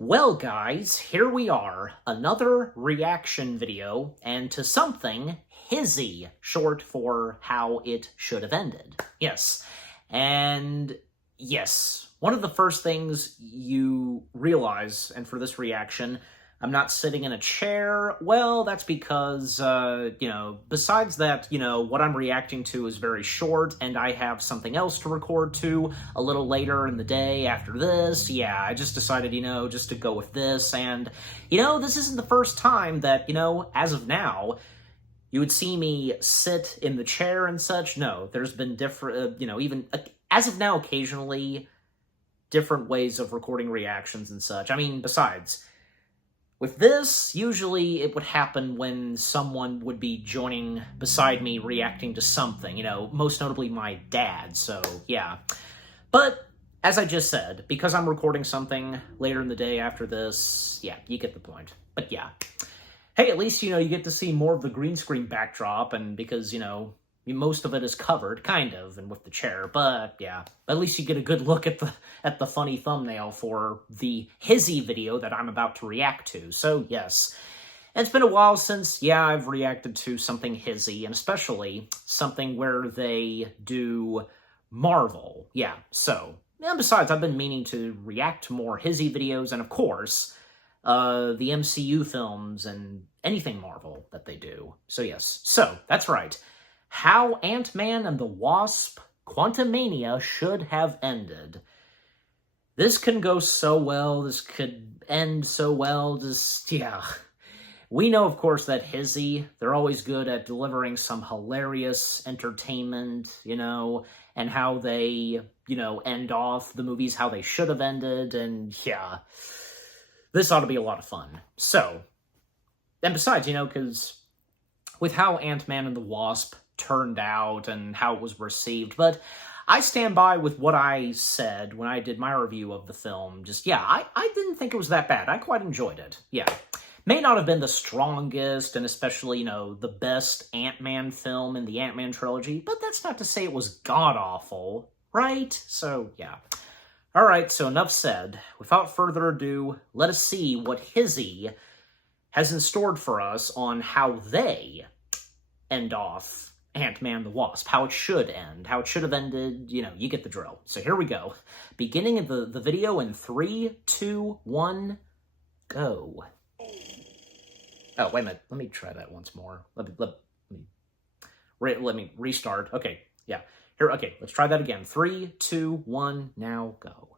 Well guys, here we are, another reaction video, and to something hizzy, short for how it should have ended. Yes, and yes, one of the first things you realize, and for this reaction, I'm not sitting in a chair. Well, that's because, besides that, what I'm reacting to is very short, and I have something else to record to a little later in the day after this. Yeah, I just decided, just to go with this, and, this isn't the first time that, as of now, you would see me sit in the chair and such. No, there's been different, even, as of now, occasionally, different ways of recording reactions and such. I mean, besides, with this, usually it would happen when someone would be joining beside me reacting to something, most notably my dad, so yeah. But, as I just said, because I'm recording something later in the day after this, yeah, you get the point. But yeah. Hey, at least, you get to see more of the green screen backdrop, and because, most of it is covered, kind of, and with the chair, but yeah. At least you get a good look at the funny thumbnail for the hizzy video that I'm about to react to, so yes. And it's been a while since, yeah, I've reacted to something hizzy, and especially something where they do Marvel, yeah, so. And besides, I've been meaning to react to more hizzy videos, and of course, the MCU films and anything Marvel that they do, so yes. So, that's right. How Ant-Man and the Wasp Quantumania should have ended. This can go so well, this could end so well, just, yeah. We know, of course, that hizzy, they're always good at delivering some hilarious entertainment, and how they, end off the movies how they should have ended, and yeah. This ought to be a lot of fun. So, and besides, because with how Ant-Man and the Wasp turned out and how it was received, but I stand by with what I said when I did my review of the film. Just, yeah, I didn't think it was that bad. I quite enjoyed it. Yeah. May not have been the strongest, and especially, the best Ant-Man film in the Ant-Man trilogy, but that's not to say it was god-awful, right? So, yeah. Alright, so enough said. Without further ado, let us see what hizzy has in store for us on how they end off Ant-Man the Wasp, how it should end, how it should have ended, you get the drill. So here we go. Beginning of the video in 3, 2, 1, go. Oh, wait a minute. Let me try that once more. Let me restart. Okay, yeah. Here, okay, let's try that again. 3, 2, 1, now go.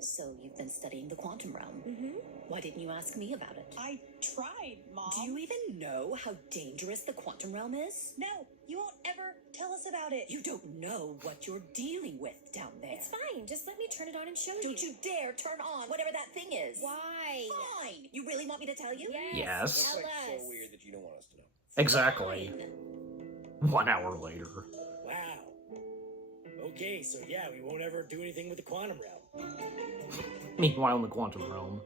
So you've been studying the quantum realm. Mm-hmm. Why didn't you ask me about it? I tried, Mom. Do you even know how dangerous the quantum realm is? No, you won't ever tell us about it. You don't know what you're dealing with down there. It's fine. Just let me turn it on and show you. Don't you dare turn on whatever that thing is. Why? Fine. You really want me to tell you? Yes. Tell It's us. so weird that you don't want us to know. Exactly. Fine. 1 hour later. Wow. Okay, so yeah, we won't ever do anything with the quantum realm. Meanwhile, in the quantum realm.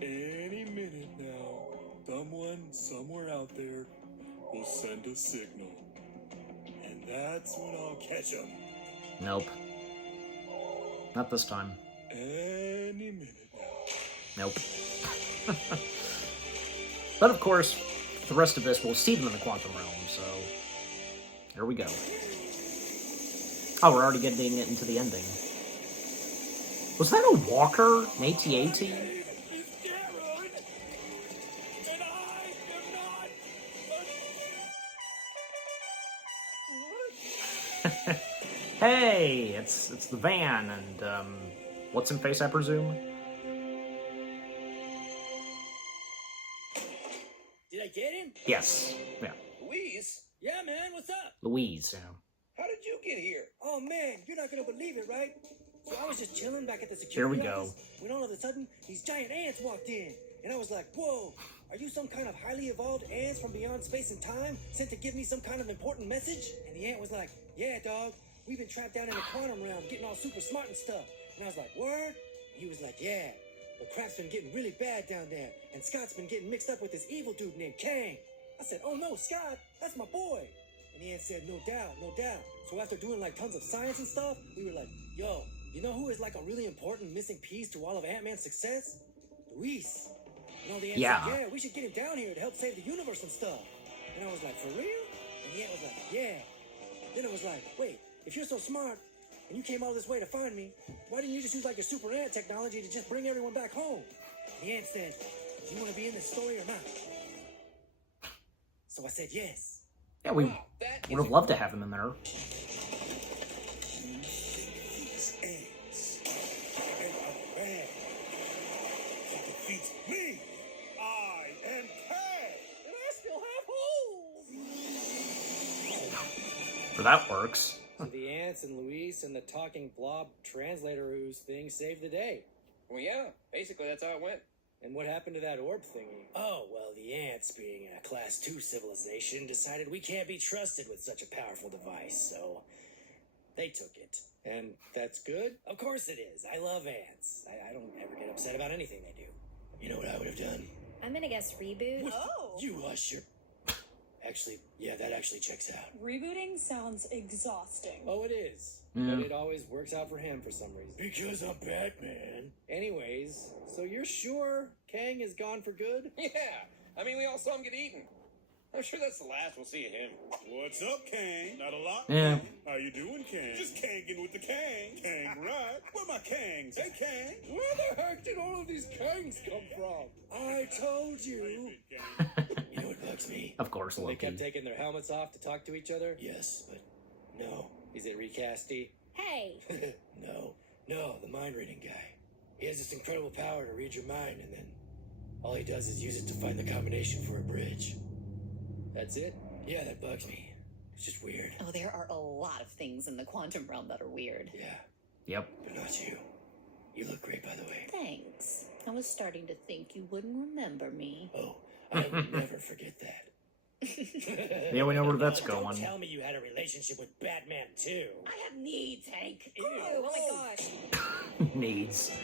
Any minute now, someone somewhere out there will send a signal. And that's when I'll catch them. Nope. Not this time. Any minute now. Nope. But of course, the rest of this, we'll see them in the quantum realm, so here we go. Oh, we're already getting it into the ending. Was that a walker? An AT-AT? And I am not... Hey, it's the van, and, what's in face, I presume? Did I get him? Yes. Yeah. Louise, Yeah, man, what's up? Louise, yeah. how did you get here? Oh, man, you're not gonna believe it, right? So I was just chilling back at the security Here we go. office when all of a sudden, these giant ants walked in. And I was like, whoa, are you some kind of highly evolved ants from beyond space and time sent to give me some kind of important message? And the ant was like, yeah, dog, we've been trapped down in the quantum realm getting all super smart and stuff. And I was like, word? And he was like, yeah, well, crap's been getting really bad down there. And Scott's been getting mixed up with this evil dude named Kang. I said, oh no, Scott, that's my boy. And the ant said, no doubt, no doubt. So after doing like tons of science and stuff, we were like, yo, you know who is like a really important missing piece to all of Ant-Man's success? Luis. And all the ants Yeah. said, yeah, we should get him down here to help save the universe and stuff. And I was like, for real? And the ant was like, yeah. Then it was like, wait, if you're so smart and you came all this way to find me, why didn't you just use like your super ant technology to just bring everyone back home? And the ant said, do you want to be in this story or not? So I said yes. Yeah, we Wow, that would is have loved to have him in there. These ants. And a man. He defeats me. I am Kang. And I still have holes. Or that works. So the ants and Luis and the talking blob translator whose thing saved the day. Well, yeah, basically that's how it went. And what happened to that orb thingy? Oh, well, the ants, being a Class 2 civilization, decided we can't be trusted with such a powerful device, so they took it. And that's good? Of course it is. I love ants. I don't ever get upset about anything they do. You know what I would have done? I'm gonna guess reboot. Oh. You hush your... Actually, yeah, that actually checks out. Rebooting sounds exhausting. Oh, it is. Mm. But it always works out for him for some reason. Because I'm Batman. Anyways, so you're sure Kang is gone for good? Yeah, I mean, we all saw him get eaten. I'm sure that's the last we'll see of him. What's up, Kang? Not a lot. Yeah. How you doing, Kang? Just Kangin' with the Kang. Kang, right? Where my Kangs? Hey, Kang. Where the heck did all of these Kangs come from? I told you. You know what bugs me? Of course, They kept Loki. taking their helmets off to talk to each other? Yes, but no. Is it recasty? Hey, No, the mind reading guy. He has this incredible power to read your mind, and then all he does is use it to find the combination for a bridge. That's it? Yeah, that bugs me. It's just weird. Oh, there are a lot of things in the quantum realm that are weird. Yeah, Yep. but not you. You look great, by the way. Thanks. I was starting to think you wouldn't remember me. Oh, I will never forget that. Yeah, we know where that's Don't going. tell me you had a relationship with Batman, too. I have needs, Hank. Ew. oh my gosh. Needs.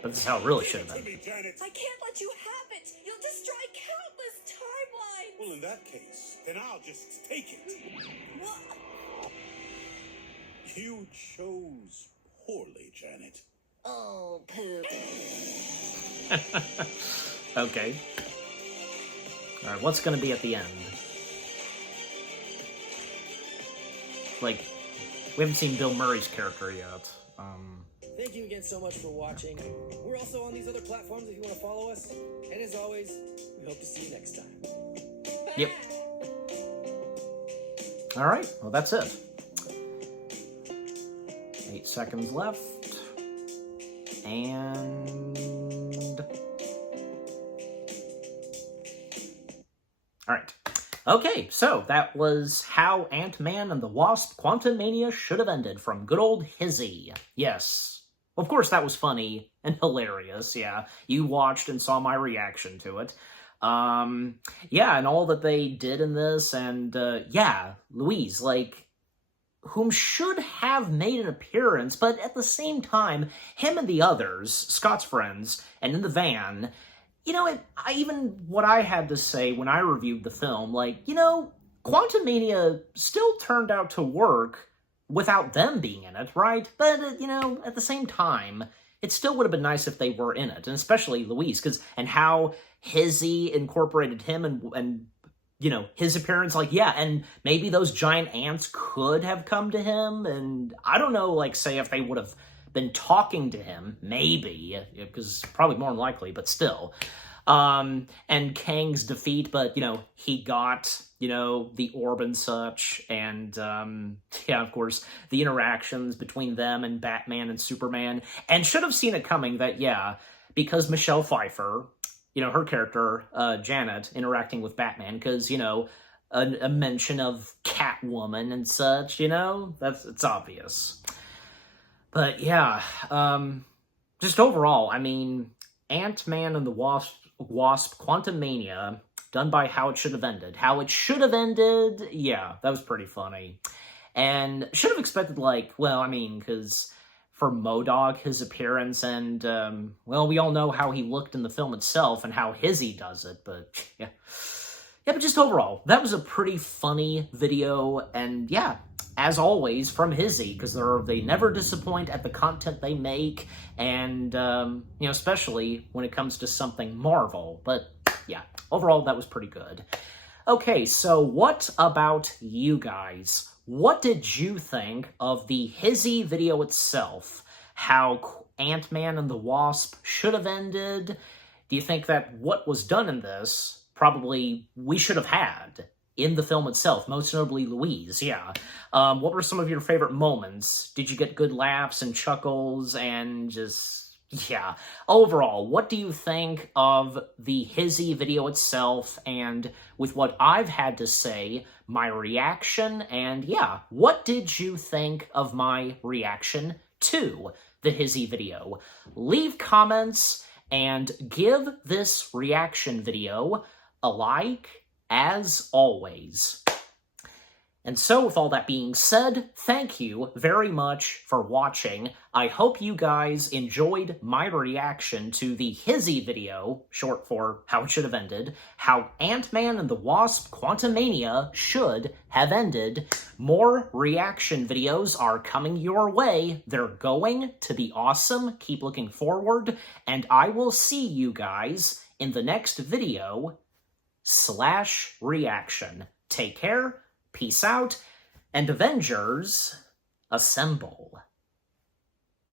But this is how it really should have To been. me, Janet. I can't let you have it. You'll destroy countless timelines. Well, in that case, then I'll just take it. What? You chose poorly, Janet. Oh, poop. Okay. Alright, what's gonna be at the end? Like, we haven't seen Bill Murray's character yet. Thank you again so much for watching. We're also on these other platforms if you want to follow us. And as always, we hope to see you next time. Yep. Alright, well that's it. 8 seconds left. And... Alright. Okay, so that was how Ant-Man and the Wasp Quantumania should have ended from good old Hizzy. Yes. Of course that was funny and hilarious, yeah. You watched and saw my reaction to it. Yeah, and all that they did in this, and yeah, Louise, like, whom should have made an appearance, but at the same time, him and the others, Scott's friends, and in the van, you know, what I had to say when I reviewed the film, like, you know, Quantumania still turned out to work without them being in it, right? But, you know, at the same time, it still would have been nice if they were in it, and especially Luis, and how Hizzy incorporated him and you know, his appearance, like, yeah, and maybe those giant ants could have come to him, and I don't know, like, say if they would have been talking to him, maybe, because probably more than likely, but still. And Kang's defeat, but, you know, he got, you know, the orb and such, and, yeah, of course, the interactions between them and Batman and Superman, and should have seen it coming that, yeah, because Michelle Pfeiffer, you know, her character, Janet, interacting with Batman, because, you know, a mention of Catwoman and such, you know, it's obvious. But, yeah, just overall, I mean, Ant-Man and the Wasp Quantumania, done by How It Should Have Ended. How it should have ended, yeah, that was pretty funny. And should have expected, like, well, I mean, because for MODOK, his appearance, and, well, we all know how he looked in the film itself and how Hizzy does it, but, yeah. Yeah, but just overall, that was a pretty funny video, and, yeah, as always, from Hizzy, because they never disappoint at the content they make, and, especially when it comes to something Marvel. But, yeah, overall, that was pretty good. Okay, so what about you guys? What did you think of the Hizzy video itself? How Ant-Man and the Wasp should have ended? Do you think that what was done in this, probably we should have had in the film itself, most notably Louise, yeah. What were some of your favorite moments? Did you get good laughs and chuckles and just, yeah. Overall, what do you think of the Hizzy video itself, and with what I've had to say, my reaction, and yeah, what did you think of my reaction to the Hizzy video? Leave comments and give this reaction video a like, as always. And so, with all that being said, thank you very much for watching. I hope you guys enjoyed my reaction to the Hizzy video, short for How It Should Have Ended, how Ant-Man and the Wasp Quantumania should have ended. More reaction videos are coming your way. They're going to be awesome. Keep looking forward, and I will see you guys in the next video / reaction. Take care, peace out, and Avengers, assemble.